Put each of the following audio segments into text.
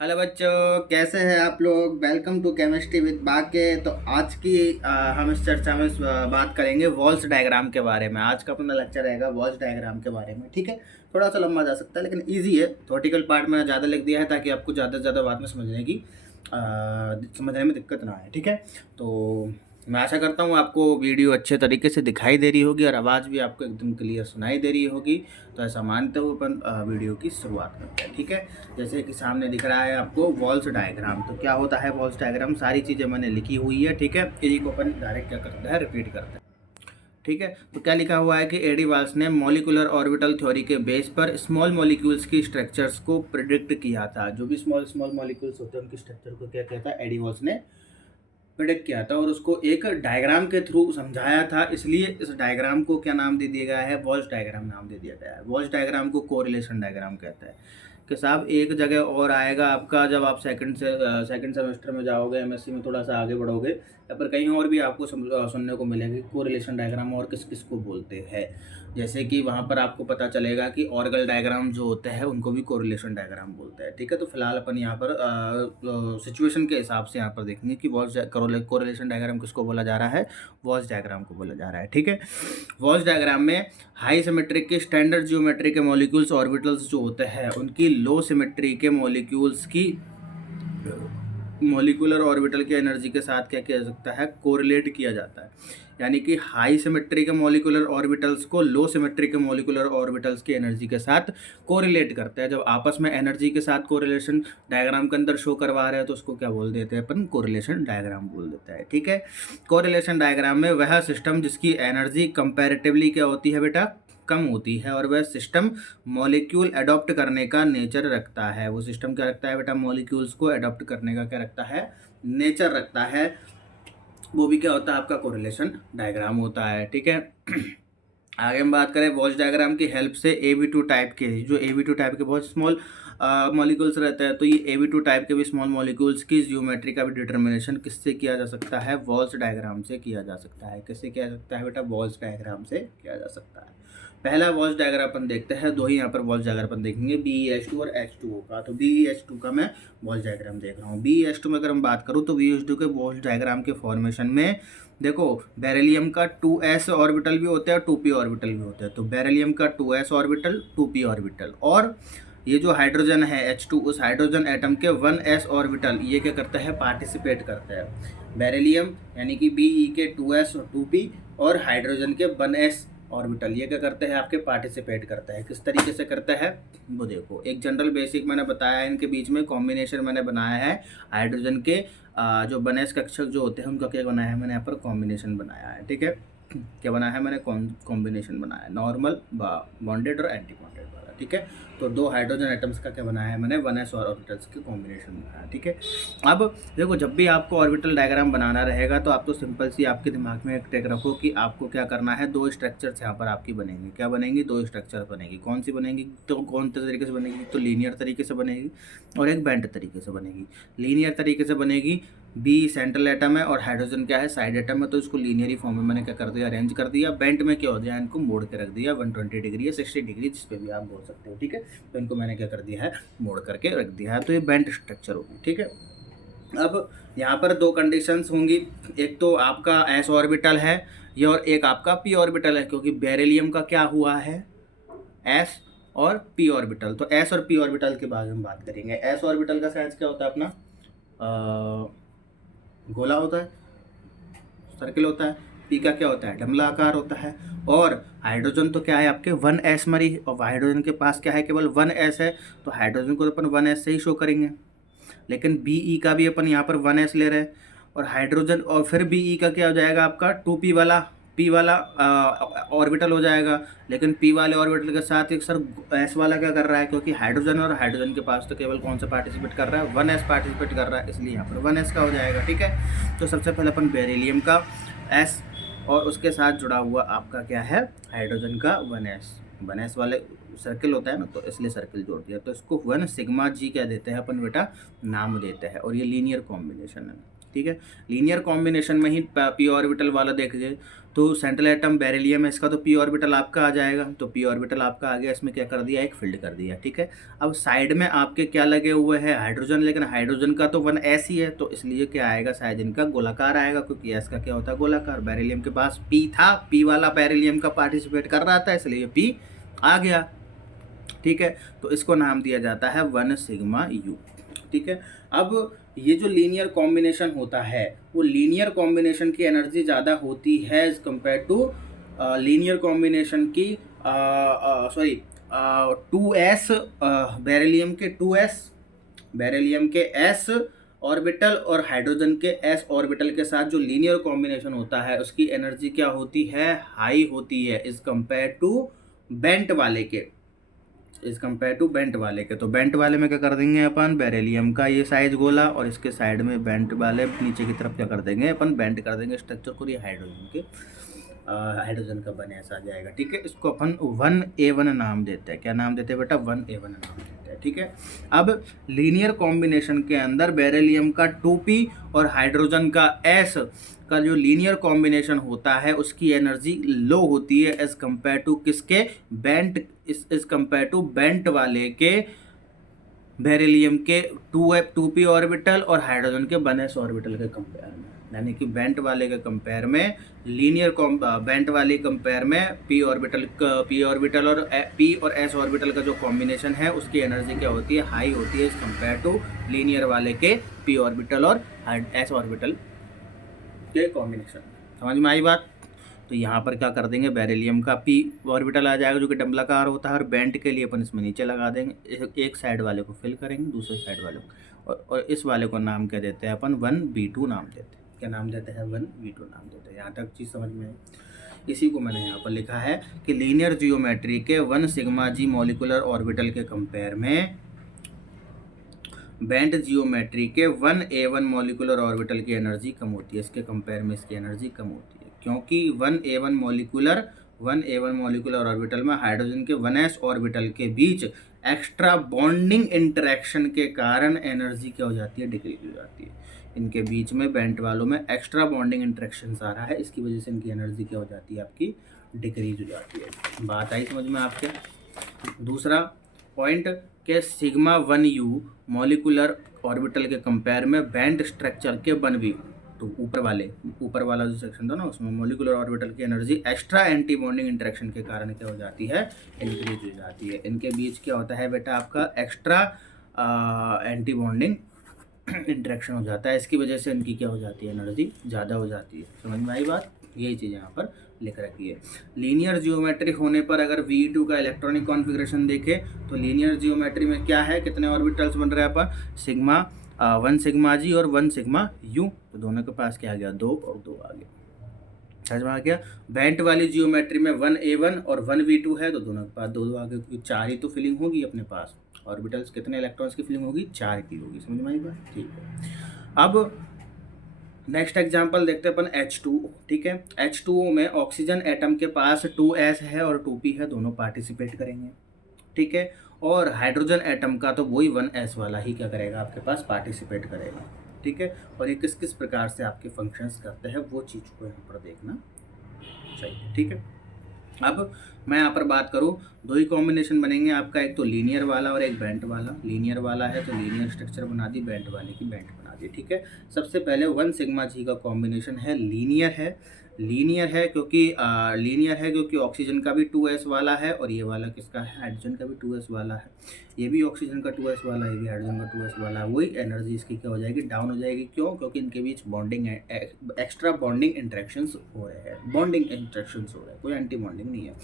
Hello बच्चों, कैसे हैं आप लोग। वेलकम टू केमिस्ट्री विद बाके। तो आज की हम इस चर्चा में बात करेंगे वॉल्स डायग्राम के बारे में। आज का अपना लेक्चर रहेगा वॉल्स डायग्राम के बारे में। ठीक है, थोड़ा सा लंबा जा सकता है लेकिन इजी है। थ्योरेटिकल पार्ट मैंने ज़्यादा लिख दिया है ताकि आपको ज़्यादा से ज़्यादा बात में समझने में दिक्कत ना आए। ठीक है, तो मैं आशा करता हूँ आपको वीडियो अच्छे तरीके से दिखाई दे रही होगी और आवाज़ भी आपको एकदम क्लियर सुनाई दे रही होगी। तो ऐसा मानते हुए अपन वीडियो की शुरुआत करते हैं। ठीक है, जैसे कि सामने दिख रहा है आपको वॉल्स डायग्राम। तो क्या होता है वॉल्स डायग्राम, सारी चीज़ें मैंने लिखी हुई है। ठीक है, इसी को अपन डायरेक्ट क्या करते हैं, रिपीट करते हैं। ठीक है, तो क्या लिखा हुआ है कि एडी वाल्स ने मॉलिकुलर ऑर्बिटल थ्योरी के बेस पर स्मॉल मॉलिक्यूल्स की स्ट्रक्चर्स को प्रिडिक्ट किया था। जो भी स्मॉल स्मॉल मॉलिक्यूल्स होते हैं उनकी स्ट्रक्चर को क्या कहता है, एडी वाल्स ने प्रिडिक्ट किया था और उसको एक डायग्राम के थ्रू समझाया था। इसलिए इस डायग्राम को क्या नाम दे दिया गया है, वॉल्स डायग्राम नाम दे दिया गया है। वॉल्स डायग्राम को कोरिलेशन डायग्राम कहते हैं। कि साहब एक जगह और आएगा आपका, जब आप सेकंड सेमेस्टर में जाओगे, एमएससी में थोड़ा सा आगे बढ़ोगे, या पर कहीं और भी आपको सुनने को मिलेगा कोरिलेशन डायग्राम और किस किस को बोलते हैं। जैसे कि वहाँ पर आपको पता चलेगा कि ऑर्गल डायग्राम जो होते हैं उनको भी कोरिलेशन डायग्राम बोलते हैं। ठीक है, तो फिलहाल अपन यहाँ पर सिचुएशन के हिसाब से यहाँ पर देखेंगे कि वॉल्स कोरिलेशन डायग्राम किसको बोला जा रहा है, वॉल्स डायग्राम को बोला जा रहा है। ठीक है, वॉल्स डायग्राम में हाई सिमेट्रिक के स्टैंडर्ड जियोमेट्री के मॉलिक्यूल्स ऑर्बिटल्स जो होते हैं उनकी लो सिमेट्री के मॉलिक्यूल्स की मॉलिक्यूलर ऑर्बिटल की एनर्जी के साथ क्या किया जा सकता है, कोरिलेट किया जाता है। यानी कि हाई सिमेट्री के मॉलिक्यूलर ऑर्बिटल्स को लो सिमेट्री के मॉलिक्यूलर ऑर्बिटल्स की एनर्जी के साथ कोरिलेट करते हैं। जब आपस में एनर्जी के साथ कोरिलेशन डायग्राम के अंदर शो करवा रहे हैं तो उसको क्या बोल देते हैं अपन, कोरिलेशन डायग्राम बोल देते हैं। ठीक है, कोरिलेशन डायग्राम में वह सिस्टम जिसकी एनर्जी कंपैरेटिवली क्या होती है बेटा, कम होती है, और वह सिस्टम मॉलिक्यूल अडॉप्ट करने का नेचर रखता है। वो सिस्टम क्या रखता है बेटा, मॉलिक्यूल्स को अडॉप्ट करने का क्या रखता है, नेचर रखता है। वो भी क्या होता है, आपका कोरिलेशन डायग्राम होता है। ठीक है, आगे हम बात करें वॉल्स डायग्राम की हेल्प से AB2 टाइप के, जो AB2 टाइप के बहुत स्मॉल मॉलिक्यूल्स रहते हैं, तो ये AB2 टाइप के भी स्मॉल मॉलिक्यूल्स की जियोमेट्री का भी डिटर्मिनेशन किससे किया जा सकता है, वॉल्स डायग्राम से किया जा सकता है। किससे किया जा सकता है बेटा, वॉल्स डायग्राम से किया जा सकता है। पहला वॉल्स डायग्राम अपन देखते हैं, दो ही यहाँ पर वॉल्स डायग्राम अपन देखेंगे, BeH2 और H2O का। तो BeH2 का मैं वॉल्स डायग्राम देख रहा हूँ। BeH2 में अगर हम बात करूँ तो BeH2 के वॉल्स डायग्राम के फॉर्मेशन में देखो, बेरिलियम का 2s ऑर्बिटल भी होता है और 2p ऑर्बिटल भी होता है। तो बेरिलियम का 2s ऑर्बिटल, 2p ऑर्बिटल, और ये जो हाइड्रोजन है H2, उस हाइड्रोजन एटम के 1s ऑर्बिटल ये क्या करता है, पार्टिसिपेट करता है। बेरिलियम यानी कि Be के 2s और 2p और हाइड्रोजन के 1s ऑर्बिटल ये क्या करते हैं, आपके पार्टिसिपेट करता है। किस तरीके से करता है वो देखो, एक जनरल बेसिक मैंने बताया है, इनके बीच में कॉम्बिनेशन मैंने बनाया है। हाइड्रोजन के जो बनेस कक्षक जो होते हैं उनका क्या बनाया है मैंने, यहाँ पर कॉम्बिनेशन बनाया है। ठीक है, क्या बनाया है मैंने, कॉम्बिनेशन बनाया है, नॉर्मल बॉन्डेड और एंटी बॉन्डेड वाला। ठीक है, तो दो हाइड्रोजन एटम्स का क्या बनाया है मैंने, 1s और ऑर्बिटल्स के कॉम्बिनेशन बनाया। ठीक है, अब देखो जब भी आपको ऑर्बिटल डायग्राम बनाना रहेगा तो आप तो सिंपल सी आपके दिमाग में एक टेक रखो कि आपको क्या करना है, दो स्ट्रक्चर्स यहाँ पर आपकी बनेंगी। क्या बनेंगी, दो स्ट्रक्चर बनेगी। कौन सी बनेगी, तो कौन से तरीके से बनेगी, तो लीनियर तरीके से बनेगी और एक बेंट तरीके से बनेगी। लीनियर तरीके से बनेगी, बी सेंट्रल एटम है और हाइड्रोजन क्या है, साइड एटम है, तो इसको लीनियरी फॉर्म में मैंने क्या कर दिया, अरेंज कर दिया। बेंट में क्या हो गया, इनको मोड़ के रख दिया 120 डिग्री या 60 डिग्री, जिस पे भी आप बोल सकते हो। ठीक है, तो इनको मैंने क्या कर दिया है, मोड़ करके रख दिया है। तो ये बेंट स्ट्रक्चर होगी। ठीक है, अब यहाँ पर दो कंडीशंस होंगी, एक तो आपका s ऑर्बिटल है ये, और एक आपका p ऑर्बिटल है, क्योंकि बेरिलियम का क्या हुआ है, s और p ऑर्बिटल। तो s और p ऑर्बिटल के बारे में बात करेंगे। s ऑर्बिटल का साइज क्या होता है अपना, गोला होता है, सर्किल होता है। पी का क्या होता है, डमला आकार होता है। और हाइड्रोजन तो क्या है आपके 1s मरी, और हाइड्रोजन के पास क्या है, केवल 1s है, तो हाइड्रोजन को तो अपन 1s से ही शो करेंगे। लेकिन Be का भी अपन यहाँ पर 1s ले रहे हैं, और हाइड्रोजन और फिर Be का क्या हो जाएगा आपका 2p वाला, p वाला ऑर्बिटल हो जाएगा। लेकिन p वाले ऑर्बिटल के साथ एक सर s वाला क्या कर रहा है, क्योंकि हाइड्रोजन और हाइड्रोजन के पास तो केवल कौन सा पार्टिसिपेट कर रहा है, 1s पार्टिसिपेट कर रहा है, इसलिए यहाँ पर 1s का हो जाएगा। ठीक है, तो सबसे पहले अपन बेरिलियम का s और उसके साथ जुड़ा हुआ आपका क्या है, हाइड्रोजन का 1s वाले सर्किल होता है ना, तो इसलिए सर्किल जोड़ दिया। तो इसको 1 सिग्मा g क्या देते हैं अपन बेटा, नाम देते हैं, और ये लीनियर कॉम्बिनेशन है। ठीक है। लीनियर कॉम्बिनेशन में ही पी ऑर्बिटल वाला देखिए तो सेंट्रल एटम बेरिलियम है, इसका तो पी ऑर्बिटल आपका आ जाएगा, तो पी ऑर्बिटल आपका आ गया, इसमें क्या कर दिया, एक फील्ड कर दिया, ठीक है। अब साइड में आपके क्या लगे हुए हैं, हाइड्रोजन, लेकिन हाइड्रोजन का तो 1s ही है, तो इसलिए क्या आएगा, शायद इनका गोलाकार आएगा, क्योंकि s का क्या होता है, गोलाकार। बेरिलियम के पास p था, p वाला बेरिलियम का पार्टिसिपेट कर रहा था, इसलिए p आ गया, ठीक है। तो इसको नाम दिया जाता है 1 सिग्मा u, ठीक है। अब ये जो लीनियर कॉम्बिनेशन होता है, वो लीनियर कॉम्बिनेशन की एनर्जी ज़्यादा होती है as compare to linear combination की सॉरी 2s, बेरिलियम के s ऑर्बिटल और हाइड्रोजन के s ऑर्बिटल के साथ जो लीनियर कॉम्बिनेशन होता है उसकी एनर्जी क्या होती है, हाई होती है इज कम्पेयर टू बेंट वाले के, तो बेंट वाले में क्या कर देंगे अपन, बेरिलियम का ये साइज गोला और इसके साइड में बेंट वाले नीचे की तरफ क्या कर देंगे अपन, बेंट कर देंगे स्ट्रक्चर को, ये हाइड्रोजन का बने ऐसा आ जाएगा, ठीक है। इसको अपन 1a1 नाम देते हैं, क्या नाम देते हैं बेटा, 1a1 नाम देते हैं, ठीक है। अब लीनियर कॉम्बिनेशन के अंदर बेरिलियम का 2p और हाइड्रोजन का s का जो लीनियर कॉम्बिनेशन होता है उसकी एनर्जी लो होती है एज कम्पेयर टू किसके, एज कम्पेयर टू बेंट वाले के, बेरिलियम के 2p ऑर्बिटल और हाइड्रोजन के 1s ऑर्बिटल के कंपेयर में, यानी कि बेंट वाले के कंपेयर में बेंट वाले कंपेयर में p ऑर्बिटल और p और s ऑर्बिटल का जो कॉम्बिनेशन है उसकी एनर्जी क्या होती है, हाई होती है एज कम्पेयर टू लीनियर वाले के p ऑर्बिटल और s ऑर्बिटल के कॉम्बिनेशन। समझ में आई बात। तो यहाँ पर क्या कर देंगे, बेरिलियम का p ऑर्बिटल आ जाएगा जो कि डबलाकार होता है, और बेंट के लिए अपन इसमें नीचे लगा देंगे, एक साइड वाले को फिल करेंगे, दूसरे साइड वाले को, और इस वाले को नाम क्या देते हैं अपन, 1b2 नाम देते हैं, क्या नाम देते हैं, 1b2 नाम देते हैं। यहाँ तक चीज़ समझ में है। इसी को मैंने यहाँ पर लिखा है कि लीनियर जियोमेट्री के 1 सिग्मा जी मॉलिकुलर ऑर्बिटल के कंपेयर में बेंट जियोमेट्री के 1a1 मॉलिकुलर ऑर्बिटल की एनर्जी कम होती है, इसके कंपेयर में इसकी एनर्जी कम होती है, क्योंकि 1a1 मॉलिकुलर ऑर्बिटल में हाइड्रोजन के 1s ऑर्बिटल के बीच एक्स्ट्रा बॉन्डिंग इंटरेक्शन के कारण एनर्जी क्या हो जाती है, डिक्रीज हो जाती है। इनके बीच में बेंट वालों में एक्स्ट्रा बॉन्डिंग इंटरेक्शन आ रहा है, इसकी वजह से इनकी एनर्जी क्या हो जाती है, आपकी डिक्रीज हो जाती है। बात आई समझ में आपके। दूसरा पॉइंट के सिग्मा 1u मॉलिकुलर ऑर्बिटल के कंपेयर में बेंट स्ट्रक्चर के 1v, तो ऊपर वाला जो सेक्शन था ना उसमें मॉलिकुलर ऑर्बिटल की energy extra anti bonding interaction के कारण क्या हो जाती है, इंक्रीज हो जाती है। इनके बीच क्या होता है बेटा, आपका एक्स्ट्रा एंटी बॉन्डिंग इंटरेक्शन हो जाता है, इसकी वजह से इनकी क्या हो जाती है, एनर्जी ज़्यादा हो जाती है। समझ में आई बात, यही चीज़ यहाँ पर लिख रखी है। लीनियर जियोमेट्री होने पर अगर V2 का इलेक्ट्रॉनिक कॉन्फ़िगरेशन देखें तो लीनियर जियोमेट्री में क्या है, कितने ऑर्बिटल्स बन रहे हैं अपन, सिग्मा 1 सिग्मा जी और 1 सिग्मा यू, तो दोनों के पास क्या आ गया, 2 और 2 आ गया। समझ में आ गया। बेंट वाली जियोमेट्री में 1a1 और 1v2 है, तो दोनों के पास 2 आ गए, क्योंकि 4 ही तो फिलिंग होगी अपने पास, ऑर्बिटल्स कितने इलेक्ट्रॉन्स की फिलिंग होगी, 4 की होगी। समझ में आई बात, ठीक है। अब नेक्स्ट एग्जांपल देखते हैं अपन H2O, ठीक है। H2O में ऑक्सीजन एटम के पास 2s है और 2p है, दोनों पार्टिसिपेट करेंगे, ठीक है। और हाइड्रोजन एटम का तो वही 1s वाला ही क्या करेगा, आपके पास पार्टिसिपेट करेगा, ठीक है। और ये किस किस प्रकार से आपके फंक्शंस करते हैं वो चीज़ को यहाँ पर देखना चाहिए, ठीक है। अब मैं यहाँ पर बात करूँ, 2 ही कॉम्बिनेशन बनेंगे आपका, एक तो लीनियर वाला और एक बेंट वाला। लीनियर वाला है तो लीनियर स्ट्रक्चर बना दी, बेंट वाले की बेंट बना दी, ठीक है। सबसे पहले 1 सिग्मा जी का कॉम्बिनेशन है, लीनियर है क्योंकि ऑक्सीजन का भी 2s वाला है, और ये वाला किसका है, हाइड्रोजन का भी 2s वाला है। ये भी ऑक्सीजन का 2s वाला है, ये भी हाइड्रोजन का 2s वाला है। वही एनर्जी इसकी क्या हो जाएगी, डाउन हो जाएगी। क्यों, क्योंकि इनके बीच बॉन्डिंग एक्स्ट्रा बॉन्डिंग इंटरेक्शंस हो रहे हैं, कोई एंटी बॉन्डिंग नहीं है।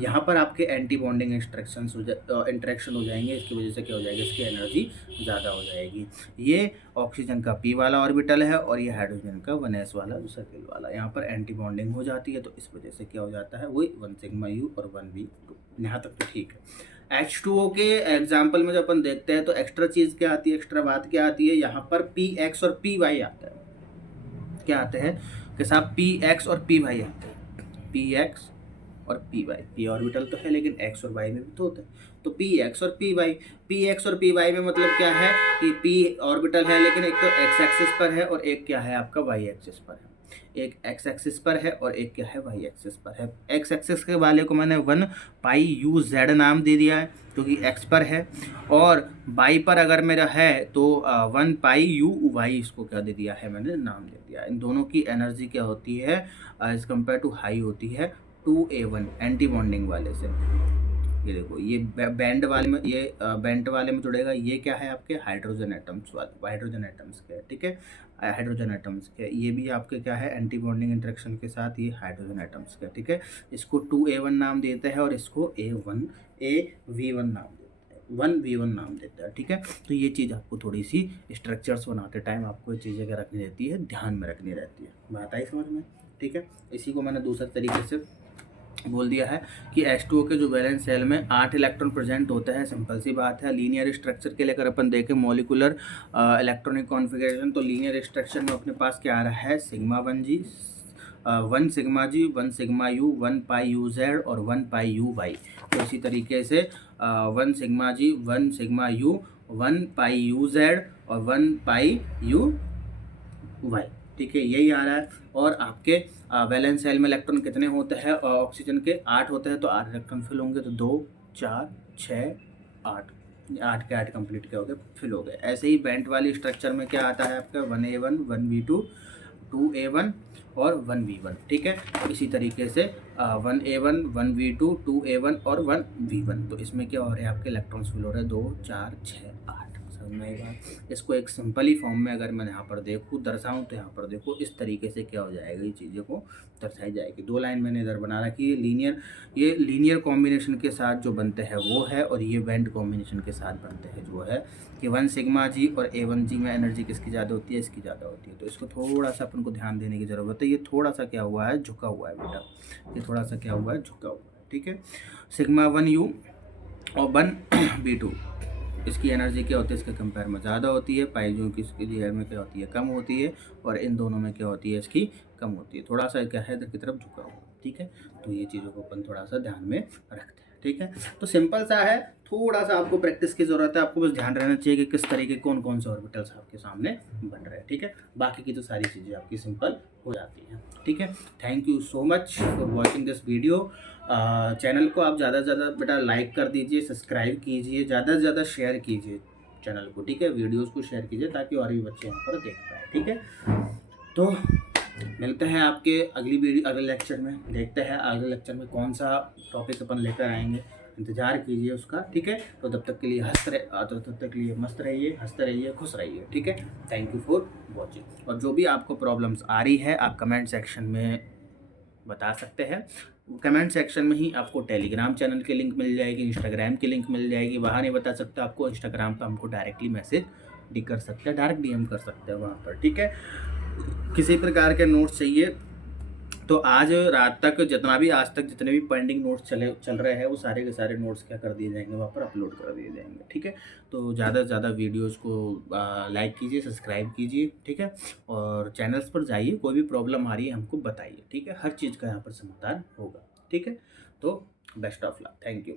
यहाँ पर आपके एंटी बॉन्डिंग इंटरेक्शन हो जाएंगे, इसकी वजह से क्या हो जाएगा, इसकी एनर्जी ज़्यादा हो जाएगी। ये ऑक्सीजन का p वाला ऑर्बिटल है और ये हाइड्रोजन का 1s वाला जो सर्किल वाला, यहाँ पर एंटी बॉन्डिंग हो जाती है, तो इस वजह से क्या हो जाता है, वही 1 सिग्मा u और 1v2। यहाँ तक तो ठीक है। H2O के एग्जाम्पल में जब अपन देखते हैं तो एक्स्ट्रा चीज़ क्या आती है, एक्स्ट्रा बात क्या आती है, यहाँ पर px और py आता है। क्या आते हैं कि साहब, px और py आते हैं, px और पी वाई। पी ऑर्बिटल तो है लेकिन एक्स और वाई में भी तो होता है, तो पी एक्स और पी वाई। पी एक्स और पी वाई में मतलब क्या है कि पी ऑर्बिटल है लेकिन एक तो एक्स एक्सिस पर है और एक क्या है आपका वाई एक्सिस पर है। एक एक्स एक्सिस पर है और एक क्या है वाई एक्सिस पर है। एक्स एक्सिस के वाले को मैंने 1 पाई यू जेड नाम दे दिया है क्योंकि एक्स पर है, और वाई पर अगर मेरा है तो 1 पाई यू वाई इसको क्या दे दिया है, मैंने नाम दे दिया। इन दोनों की एनर्जी क्या होती है एज कम्पेयर टू हाई होती है 2a1 एंटी बॉन्डिंग वाले से। ये देखो ये बैंड वाले में, ये बैंड वाले में जुड़ेगा, ये क्या है आपके हाइड्रोजन एटम्स वाले, हाइड्रोजन एटम्स के, ठीक है, हाइड्रोजन एटम्स के। ये भी आपके क्या है एंटी बॉन्डिंग इंटरेक्शन के साथ, ये हाइड्रोजन एटम्स के, ठीक है। इसको 2a1 नाम देता है और इसको AV1 नाम देता है, 1v1 नाम देता है, ठीक है। तो ये चीज़ आपको थोड़ी सी स्ट्रक्चर्स बनाते टाइम आपको ये चीज़ें क्या रखनी रहती है, ध्यान में रखनी रहती है। बात आई समझ में, ठीक है। इसी को मैंने दूसरे तरीके से बोल दिया है कि H2O के जो वैलेंस सेल में 8 इलेक्ट्रॉन प्रेजेंट होता है। सिंपल सी बात है, लीनियर स्ट्रक्चर के लिए अगर अपन देखें मॉलिक्यूलर इलेक्ट्रॉनिक कॉन्फ़िगरेशन, तो लीनियर स्ट्रक्चर में अपने पास क्या आ रहा है, sigma 1 g, 1 sigma g, 1 sigma u, 1 pi u z और 1 पाई यू वाई। तो इसी तरीके से 1 sigma g, 1 sigma u, 1 pi u z और 1 पाई यू वाई, ठीक है, यही आ रहा है। और आपके वैलेंस सेल में इलेक्ट्रॉन कितने होते हैं, ऑक्सीजन के 8 होते हैं, तो 8 इलेक्ट्रॉन फिल होंगे, तो 2 4 6 8, 8 के 8 कंप्लीट क्या हो गए, फिल हो गए। ऐसे ही बेंट वाली स्ट्रक्चर में क्या आता है आपका 1a1 1v2 2a1 और 1v1, ठीक है। तो इसी तरीके से 1a1 1v2 2a1 और 1v1, तो इसमें क्या हो रहा है आपके इलेक्ट्रॉन्स फिल हो रहे हैं 2 4 6 8। समझ में आई बात। इसको एक सिंपल ही फॉर्म में अगर मैं यहाँ पर देखूँ दर्शाऊँ, तो यहाँ पर देखो इस तरीके से क्या हो जाएगा, ये चीज़ों को दर्शाई जाएगी। 2 लाइन मैंने इधर बना रखी है, ये लीनियर कॉम्बिनेशन के साथ जो बनते हैं वो है, और ये बेंड कॉम्बिनेशन के साथ बनते हैं जो है कि 1 सिग्मा जी और A1 जी में एनर्जी किसकी ज़्यादा होती है, इसकी ज़्यादा होती है। तो इसको थोड़ा सा अपन को ध्यान देने की ज़रूरत है। ये थोड़ा सा क्या हुआ है, झुका हुआ है बेटा, ये थोड़ा सा क्या हुआ है, झुका हुआ है, ठीक है। सिग्मा 1 यू और 1 B2, इसकी एनर्जी क्या होती है, इसके कंपेयर में ज़्यादा होती है। पाइजो की इसकी लेयर में क्या होती है, कम होती है, और इन दोनों में क्या होती है, इसकी कम होती है। थोड़ा सा क्या है इधर की तरफ झुका हुआ, ठीक है। तो ये चीज़ों को अपन थोड़ा सा ध्यान में रखते हैं, ठीक है। तो सिंपल सा है, थोड़ा सा आपको प्रैक्टिस की ज़रूरत है। आपको बस ध्यान रहना चाहिए कि किस तरीके कौन कौन से ऑर्बिटल्स आपके सामने बन रहे हैं, ठीक है। बाकी की तो सारी चीज़ें आपकी सिंपल हो जाती हैं, ठीक है। Thank you so much for watching this video. Channel को आप ज़्यादा से ज़्यादा बेटा लाइक कर दीजिए, सब्सक्राइब कीजिए, ज़्यादा से ज़्यादा शेयर कीजिए चैनल को, ठीक है। वीडियोस को शेयर कीजिए ताकि और भी बच्चे यहाँ पर देख पाए, ठीक है। तो मिलते हैं आपके अगली वीडियो, अगले लेक्चर में। देखते हैं अगले लेक्चर में कौन सा टॉपिक अपन लेकर आएंगे, इंतज़ार कीजिए उसका, ठीक है। तो तब तक के लिए तब तक के लिए मस्त रहिए, हंसते रहिए, खुश रहिए, ठीक है। Thank you for watching. और जो भी आपको प्रॉब्लम्स आ रही है आप कमेंट सेक्शन में बता सकते हैं। कमेंट सेक्शन में ही आपको टेलीग्राम चैनल की लिंक मिल जाएगी, इंस्टाग्राम की लिंक मिल जाएगी। वहाँ नहीं बता सकते आपको, इंस्टाग्राम पर हमको डायरेक्टली मैसेज डी कर सकते हैं, डायरेक्ट DM कर सकते हैं वहाँ पर, ठीक है। किसी प्रकार के नोट्स चाहिए तो आज रात तक जितना भी आज तक जितने भी पेंडिंग नोट्स चल रहे हैं वो सारे के सारे नोट्स क्या कर दिए जाएंगे, वहाँ पर अपलोड कर दिए जाएंगे, ठीक है। तो ज़्यादा से ज़्यादा वीडियोस को लाइक कीजिए, सब्सक्राइब कीजिए, ठीक है। और चैनल्स पर जाइए, कोई भी प्रॉब्लम आ रही है हमको बताइए, ठीक है। हर चीज़ का यहाँ पर समाधान होगा, ठीक है। तो best of luck, thank you.